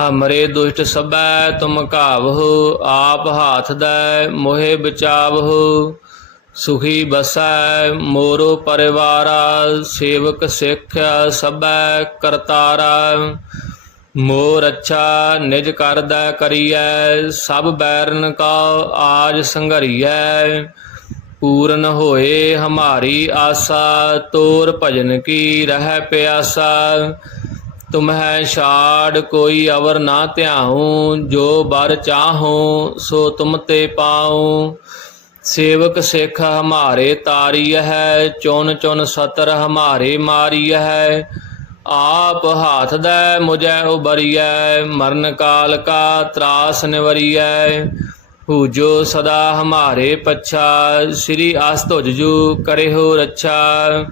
ਹਮਰੇ ਦੁਸ਼ਟ ਸਭੈ ਤੁਮ ਕਾਵਹੁ ਆਪ ਹਾਥ ਦੈ ਮੋਹਿ ਬਚਾਵਹੁ। ਸੁਖੀ ਬਸੈ ਮੋਰੋ ਪਰਿਵਾਰਾ, ਸੇਵਕ ਸਿੱਖ ਸਭੈ ਕਰਤਾਰਾ। ਮੋਰ ਅੱਛਾ ਨਿਜ ਕਰਦਾ ਕਰੀਐ, ਸਭ ਬੈਰਨ ਕਾ ਆਜ ਸੰਘਰੀਐ। ਪੂਰਨ ਹੋਏ ਹਮਾਰੀ ਆਸਾ, ਤੋਰ ਭਜਨ ਕੀ ਰਹਿ ਪਿਆਸਾ। ਤੁਮਹਿ ਛਾੜ ਕੋਈ ਅਵਰ ਨਾ ਧਿਆਉ, ਜੋ ਬਰ ਚਾਹੋ ਸੋ ਤੁਮ ਤੇ ਪਾਉ। ਸੇਵਕ ਸਿੱਖ ਹਮਾਰੇ ਤਾਰੀ ਹੈ ਚੁਨ ਚੁਨ ਸਤਰ ਹਮਾਰੇ ਮਾਰੀ ਹੈ ਆਪ ਹਾਥ ਦੈ ਮੁਝੈ ਉਬਰੀਐ ਮਰਨ ਕਾਲ ਕਾ ਤਰਾਸ ਨਿਵਰੀਐ। ਹੂਜੋ ਸਦਾ ਹਮਾਰੇ ਪੱਛਾ, ਸ੍ਰੀ ਅਸਤੁਜ ਜੂ ਕਰਿਓ ਰੱਛਾ।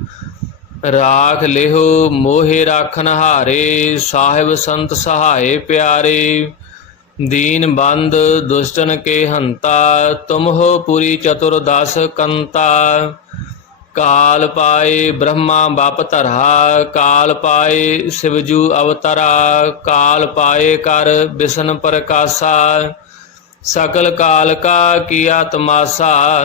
ਰਾਖ ਲਿਹੋ, ਮੋਹਿ ਰਾਖਨ ਹਾਰੇ, ਸਾਹਿਬ ਸੰਤ ਸਹਾਏ ਪਿਆਰੇ। ਦੀਨ ਬੰਦ, ਦੁਸ਼ਟਨ ਕੇ ਹੰਤਾ, ਤੁਮ ਹੋ ਪੁਰੀ ਚਤੁਰਦਸ ਕੰਤਾ। ਕਾਲ ਪਾਏ ਬ੍ਰਹਮਾ ਬਾਪ ਧਰਾ ਕਾਲ ਪਾਏ ਸਿਵਜੂ ਅਵਤਰਾ। ਕਾਲ ਪਾਏ ਕਰ ਬਿਸ਼ਨ ਪ੍ਰਕਾਸ਼ਾ, ਸਕਲ ਕਾਲ ਕਾ ਕੀਆ ਤਮਾਸਾ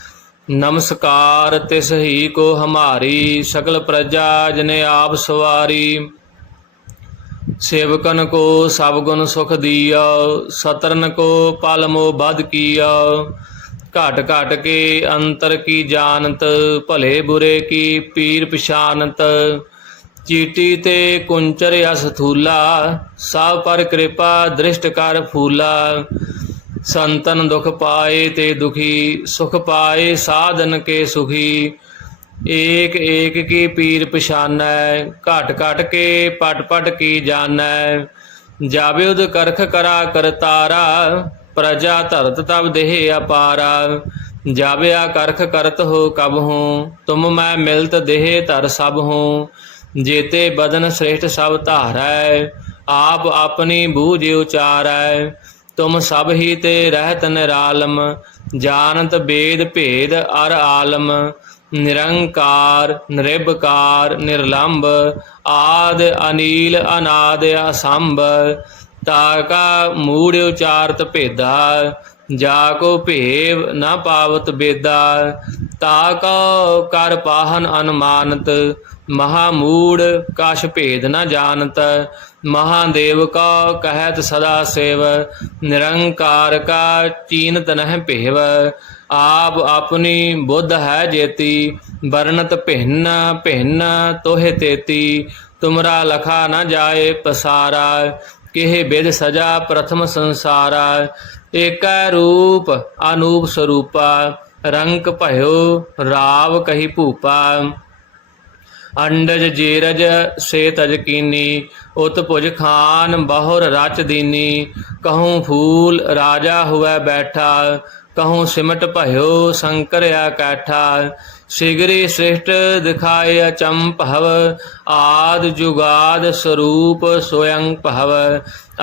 ਨਮਸਕਾਰ ਤਿਸ ਹੀ ਕੋ ਹਮਾਰੀ ਸਕਲ ਪ੍ਰਜਾ ਜਨੇ ਆਪ ਸਵਾਰੀ। ਸੇਵਕਨ ਕੋ ਸਭ ਗੁਣ ਸੁਖ ਦੀਓ ਸਤਰਨ ਕੋ ਪਲ ਮੋ ਬਦ ਕੀਓ ਘਟ ਘਟ ਕੇ ਅੰਤਰ ਕੀ ਜਾਣਤ, ਭਲੇ ਬੁਰੇ ਕੀ ਪੀਰ ਪਛਾਨਤ। ਚੀਟੀ ਤੇ ਕੁੰਚਰ ਅਸਥੂਲਾ, ਸਭ ਪਰ ਕਿਰਪਾ ਦ੍ਰਿਸ਼ਟ ਕਰ ਫੂਲਾ। ਸੰਤਨ ਦੁਖ ਪਾਏ ਤੇ ਦੁਖੀ, ਸੁਖ ਪਾਏ ਸਾਧਨ ਕੇ ਸੁਖੀ। ਏਕ ਏਕ ਕੀ ਪੀਰ ਪਛਾਨੈ, ਘਟ ਘਟ ਕੇ ਪਟ ਪਟ ਕੀ ਜਾਣੈ ਜਾਵੇ ਉਦ ਕਰਖ ਕਰਾ ਕਰਤਾਰਾ ਪ੍ਰਜਾ ਧਰਤ ਤਬ ਦੇਹ ਅਪਾਰਾ। ਜਾਵੇ ਆ ਕਰਖ ਕਰਤ ਹੋ ਕਬ ਹੂੰ, ਤੁਮ ਮੈਂ ਮਿਲਤ ਦੇਹ ਧਰ ਸਭ ਹੂੰ। ਜੇਤੇ ਬਦਨ ਸ੍ਰੇਸ਼ਟ ਸਭ ਧਾਰੈ, ਆਪ ਆਪਣੀ ਬੂਝ ਉਚਾਰੈ। ਤੁਮ ਸਭ ਹੀ ਤੇ ਰਹਿਤ ਨਿਰਾਲਮ, ਜਾਣਤ ਬੇਦ ਭੇਦ ਅਰ ਆਲਮ, ਨਿਰੰਕਾਰ, ਨਿਰਭਕਾਰ, ਨਿਰਲੰਭ, ਆਦ ਅਨੀਲ, ਅਨਾਦ ਅਸੰਭ ਤਾਕਾ ਮੂੜ ਉਚਾਰਤ ਭੇਦਾ, ਜਾ ਕੋ ਭੇਵ ਨਾ ਪਾਵਤ ਬੇਦਾ ਤਾਕੋ ਕਰ ਪਾਹਨ ਅਨੁਮਾਨਤ ਮਹਾ ਮੂੜ ਕਛ ਭੇਦ ਨਾ ਜਾਣਤ, ਮਹਾਦੇਵ ਕਾ ਕਹਿਤ ਸਦਾ ਸੇਵ, ਨਿਰੰਕਾਰ ਕਾ ਚੀਨਤ ਨਹਿ ਭੇਵ। ਆਪ ਆਪਣੀ ਬੁੱਧ ਹੈ ਜੇਤੀ, ਵਰਣਤ ਭਿੰਨ ਭਿੰਨ ਤੋਹਿ ਤੇਤੀ। ਤੁਮਰਾ ਲਖਾ ਨਾ ਜਾਏ ਪਸਾਰਾ, ਕਿਹ ਬਿਦ ਸਜਾ ਪ੍ਰਥਮ ਸੰਸਾਰਾ। ਏਕੈ ਰੂਪ ਅਨੂਪ ਸਰੂਪਾ, ਰੰਗ ਭਇਓ ਰਾਵ ਕਹੀ ਭੂਪਾ। ਅੰਡਜ ਜੀਰਜ ਸੇ ਤਜ ਕੀਨੀ, ਉਤ ਭੁਜ ਖਾਨ ਬਹੁਰ ਰਚ ਦੀਨੀ, ਕਹੂੰ ਫੂਲ ਰਾਜਾ ਹੁਐ ਬੈਠਾ ਕਹੂੰ ਸਿਮਟ ਭਇਓ ਸੰਕਰਿਆ ਕੈਠਾ, ਸਿਗਰੀ ਸ੍ਰਿਸ਼ਟ ਦਿਖਾਏ ਅਚੰਭਵ ਆਦ ਜੁਗਾਦ ਸਰੂਪ ਸੋਯੰ ਭਵ।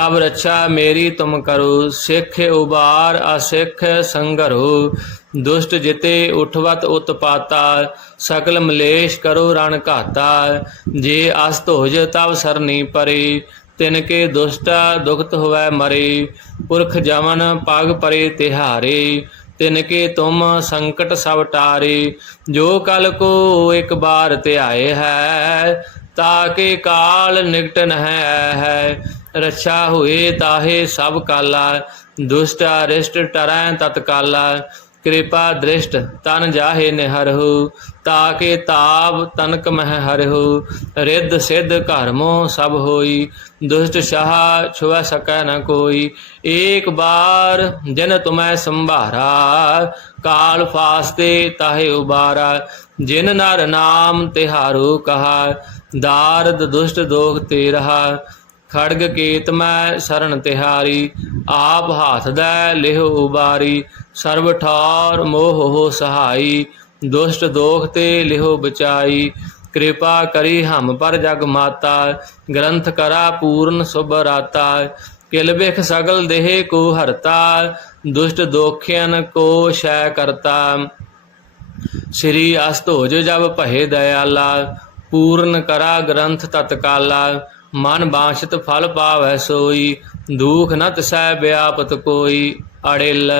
ਅਬ ਰੱਛਾ ਮੇਰੀ ਤੁਮ ਕਰੋ, ਸਿੱਖ ਉਬਾਰ ਅਸਿੱਖ ਸੰਗਰੋ ਦੁਸ਼ਟ ਜਿਤੇ ਉਠਵਤ ਉਤਪਾਤਾ, ਸਕਲ ਮਲੇਸ਼ ਕਰੋ ਰਣ ਘਾਤਾ। ਜੇ ਅਸਤ ਹੋਜ ਤਬ ਸਰਨੀ ਪਰੇ, ਤਿਨ ਕੇ ਦੁਸ਼ਟਾ ਦੁਖਤ ਹੋਵੈ ਮਰੇ। ਪੁਰਖ ਜਮਨ ਪਗ ਪਰੇ ਤਿਹਾਰੇ ਤਿਨ ਕੇ ਤੁਮ ਸੰਕਟ ਸਭ ਟਾਰੇ, ਜੋ ਕਲ ਕੋ ਇੱਕ ਬਾਰ ਧਿਆਏ ਹੈ, ਤਾਕੇ ਕਾਲ ਨਿਕਟ ਨਹਿ ਹੈ, ਰੱਛਾ ਹੋਏ ਤਾਹੇ ਸਭ ਕਾਲਾ, ਦੁਸ਼ਟ ਅਰਿਸ਼ਟ ਟਰੈ ਤਤਕਾਲਾ, ਕਿਰਪਾ ਦ੍ਰਿਸ਼ਟ ਤਨ ਜਾਹੇ ਨਿਹਰਹੁ ਤਾ ਕੇ ਤਾਪ ਤਨਕ ਮਹਿ ਹਰਿਹੁ, ਰਿੱਧ ਸਿੱਧ ਘਰਮੋ ਸਭ ਹੋਈ, ਦੁਸ਼ਟ ਸ਼ਾਹ ਛੁਆ ਸਕੈ ਨ ਕੋਈ, ਏਕ ਬਾਰ ਜਿਨ ਤੁਮੈ ਸੰਭਾਰਾ, ਕਾਲ ਫਾਸਤੇ ਤਾਹੇ ਉਬਾਰਾ, ਜਿਨ ਨਰ ਨਾਮ ਤਿਹਾਰੂ ਕਹਾ, ਦਾਰਦ ਦੁਸ਼ਟ ਦੋਖ ਤੇ ਰਹਾ ਖੜਗ ਕੇਤ ਮੈਂ ਸਰਨ ਤਿਹਾਰੀ, ਆਪ ਹੱਥ ਦਾ ਲਿਹੁ ਉਬਾਰੀ ਸਰਬ ਠਾਰ ਮੋਹ ਹੋ ਸਹਾਈ ਦੁਸ਼ਟ ਦੋਖ ਤੇ ਲਿਹੋ ਬਚਾਈ, ਕਿਰਪਾ ਕਰੀ ਹਮ ਪਰ ਜਗ ਮਾਤਾ, ਗ੍ਰੰਥ ਕਰਾ ਪੂਰਨ ਸੁਭ ਰਾਤਾ, ਕਿਲ ਬਿਖ ਸਗਲ ਦੇਹ ਕੋ ਹਰਤਾ, ਦੁਸ਼ਟ ਦੋਖਿਆਨ ਕੋ ਸ਼ੈ ਕਰਤਾ। ਸ੍ਰੀ ਅਸਤੋਜ ਜਬ ਭਏ ਦਇਆਲਾ, ਪੂਰਨ ਕਰਾ ਗ੍ਰੰਥ ਤਤਕਾਲਾ, ਮਨ ਬਾਛਤ ਫਲ ਪਾਵੈ ਸੋਈ, ਦੁਖ ਨ ਤਸੈ ਵਿਆਪਤ ਕੋਈ, ਅੜਿਲ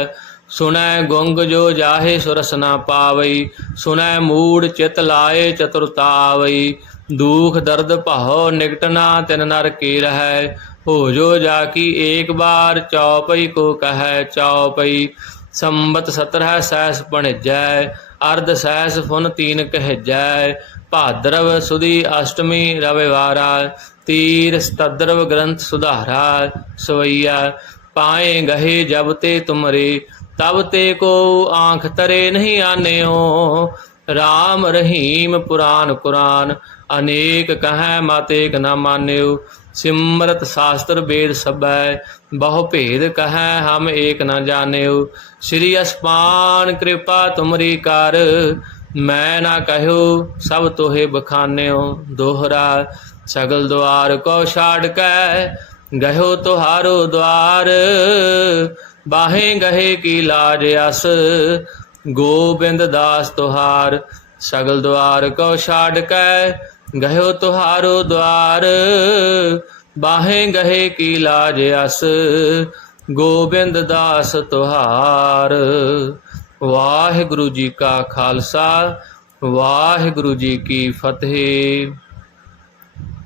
ਸੁਣੈ ਗੁੰਗ ਜੋ ਜਾਹੇ ਸੁਰਸ ਨਾ ਪਾਵਈ, ਸੁਣੈ ਮੂੜ ਚਿਤ ਲਾਏ ਚਤੁਰਤਾਵਈ। ਦੁਖ ਦਰਦ ਭਾਉ ਨਿਕਟਨਾ ਤਿਨ ਨਰ ਕੀ ਰਹੈ, ਹੋ ਜੋ ਜਾ ਕੀ ਏਕ ਬਾਰ ਚੌਪਈ ਕੋ ਕਹੈ ਚੌਪਈ। ਸੰਬਤ 17 ਸੈਸ ਪਣਜੈ ਅਰਧ ਸੈਸ ਫੁਨ ਤੀਨ ਕਹਿਜੈ। ਭਾਦਰਵ ਸੁਦੀ ਅਸ਼ਟਮੀ ਰਵਿਵਾਰਾ ਤੀਰ ਸਤਦਰਵ ਗ੍ਰੰਥ ਸੁਧਾਰਾ ਸਵਈਆ। ਪਾਏ ਗਹੇ ਜਬ ਤੇ ਤੁਮਰੇ ਤਬ ਤੇ ਕੋ ਆਂਖ ਤਰੇ ਨਹੀਂ ਆਨਿਓ। RAM ਰਹੀਮ ਪੁਰਾਨ ਕੁਰਾਨ, ਅਨੇਕ ਕਹੈ ਮਤ ਏਕ ਨਾ ਮਾਨਿਓ। ਸਿਮਰਤ ਸ਼ਾਸਤਰ ਵੇਦ ਸਭੈ, ਬਹੁ ਭੇਦ ਕਹੈ ਹਮ ਏਕ ਨਾ ਜਾਣਿਓ। ਸ੍ਰੀ ਅਸਪਾਨ ਕਿਰਪਾ ਤੁਮਰੀ ਕਰ, ਮੈਂ ਨਾ ਕਹਿਓ ਸਭ ਤੋਹੇ ਬਖਾਨਿਓ। ਦੋਹਰਾ, ਸਗਲ ਦੁਆਰ ਕੋ ਛਾੜ ਕੈ ਗਇਓ ਤੁਹਾਰੋ ਦੁਆਰ। ਬਾਹੇ ਗਹੇ ਕੀ ਲਾਜ ਅਸ, ਗੋਬਿੰਦ ਦਾਸ ਤੁਹਾਰ, ਸਗਲ ਦੁਆਰ ਕੋ ਛਾੜ ਕੈ ਗਇਓ ਤੁਹਾਰੋ ਦੁਆਰ ਬਾਹੇ ਗਹੇ ਕੀ ਲਾਜ ਅਸ, ਗੋਬਿੰਦ ਦਾਸ ਤੁਹਾਰ। ਵਾਹਿਗੁਰੂ ਜੀ ਕਾ ਖਾਲਸਾ, ਵਾਹਿਗੁਰੂ ਜੀ ਕੀ ਫਤਿਹ।